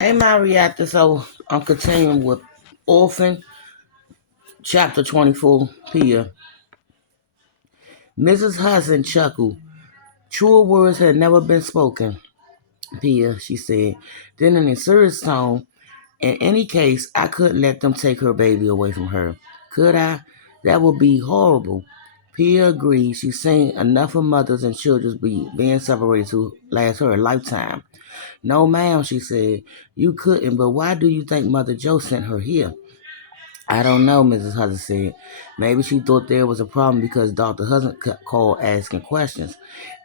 Hey, my reactor. So I'm continuing with Orphan Chapter 24 Pia. Mrs. Hudson chuckled. Truer words had never been spoken, Pia, she said. Then in a serious tone, in any case, I couldn't let them take her baby away from her. Could I? That would be horrible. Pia agreed. She's seen enough of mothers and children being separated to last her a lifetime. No, ma'am, she said. You couldn't, but why do you think Mother Joe sent her here? I don't know, Mrs. Hudson said. Maybe she thought there was a problem because Dr. Hudson called asking questions.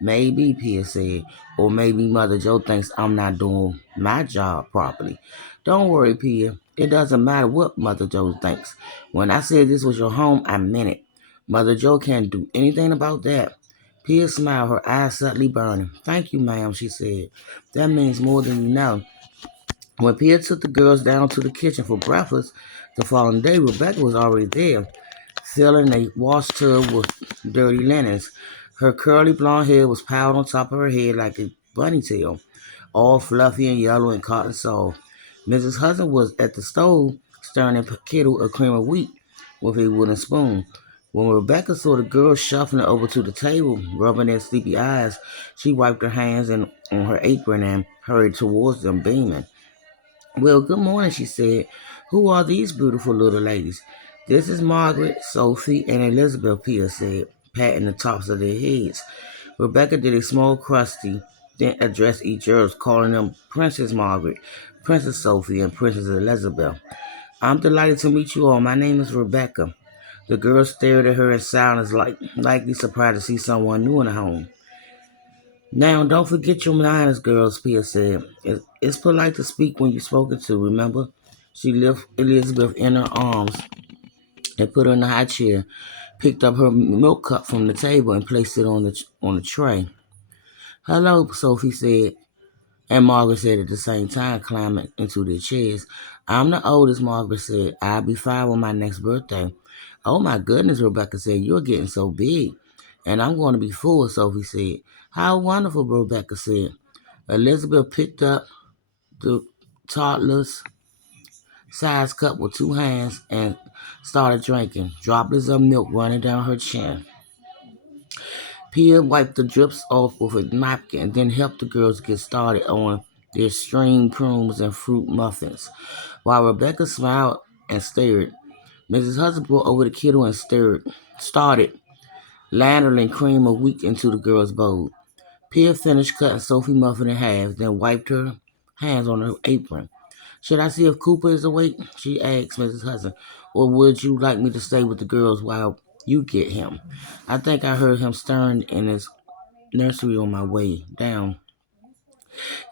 Maybe, Pia said. Or maybe Mother Joe thinks I'm not doing my job properly. Don't worry, Pia. It doesn't matter what Mother Joe thinks. When I said this was your home, I meant it. Mother Joe can't do anything about that. Pia smiled, her eyes suddenly burning. Thank you, ma'am, she said. That means more than you know. When Pia took the girls down to the kitchen for breakfast the following day, Rebecca was already there, filling a wash tub with dirty linens. Her curly blonde hair was piled on top of her head like a bunny tail, all fluffy and yellow and cotton soft. Mrs. Hudson was at the stove stirring a kettle of cream of wheat with a wooden spoon. When Rebecca saw the girls shuffling over to the table, rubbing their sleepy eyes, she wiped her hands on her apron and hurried towards them, beaming. Well, good morning, she said. Who are these beautiful little ladies? This is Margaret, Sophie, and Elizabeth, Pia said, patting the tops of their heads. Rebecca did a small crusty, then addressed each girl, calling them Princess Margaret, Princess Sophie, and Princess Elizabeth. I'm delighted to meet you all. My name is Rebecca. The girls stared at her in silence, likely surprised to see someone new in the home. Now, don't forget your manners, girls, Pia said. It's polite to speak when you're spoken to, remember? She lifted Elizabeth in her arms and put her in the high chair, picked up her milk cup from the table and placed it on the tray. Hello, Sophie said, and Margaret said at the same time, climbing into their chairs. I'm the oldest, Margaret said. I'll be 5 on my next birthday. Oh my goodness, Rebecca said, you're getting so big. And I'm going to be 4, Sophie said. How wonderful, Rebecca said. Elizabeth picked up the toddler's size cup with 2 hands and started drinking, droplets of milk running down her chin. Pia wiped the drips off with a napkin and then helped the girls get started on their string prunes and fruit muffins. While Rebecca smiled and stared, Mrs. Hudson brought over the kettle and started ladling cream of wheat into the girls' bowl. Pia finished cutting Sophie muffin in half, then wiped her hands on her apron. Should I see if Cooper is awake? She asked Mrs. Hudson. Or would you like me to stay with the girls while you get him? I think I heard him stirring in his nursery on my way down.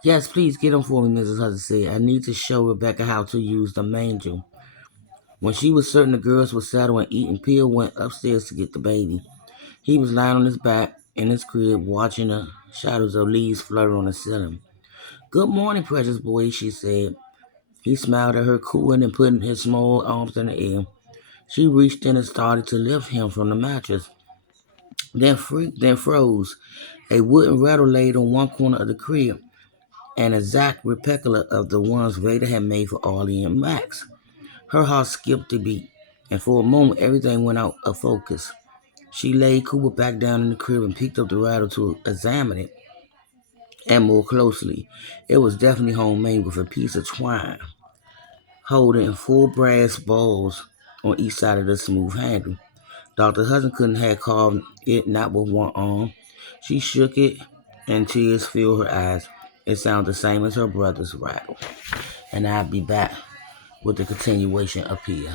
Yes, please get him for me, Mrs. Hudson said. I need to show Rebecca how to use the manger. When she was certain the girls were settled and eating, Pia went upstairs to get the baby. He was lying on his back in his crib, watching the shadows of leaves flutter on the ceiling. Good morning, precious boy, she said. He smiled at her, cooling and putting his small arms in the air. She reached in and started to lift him from the mattress, then froze. A wooden rattle laid on one corner of the crib, an exact replica of the ones Vader had made for Arlie and Max. Her heart skipped a beat, and for a moment everything went out of focus. She laid Cooper back down in the crib and picked up the rattle to examine it, and more closely. It was definitely homemade with a piece of twine holding 4 brass balls on each side of the smooth handle. Dr. Hudson couldn't have carved it not with one arm. She shook it and tears filled her eyes. It sounded the same as her brother's rattle. And I'll be back with the continuation of Pia.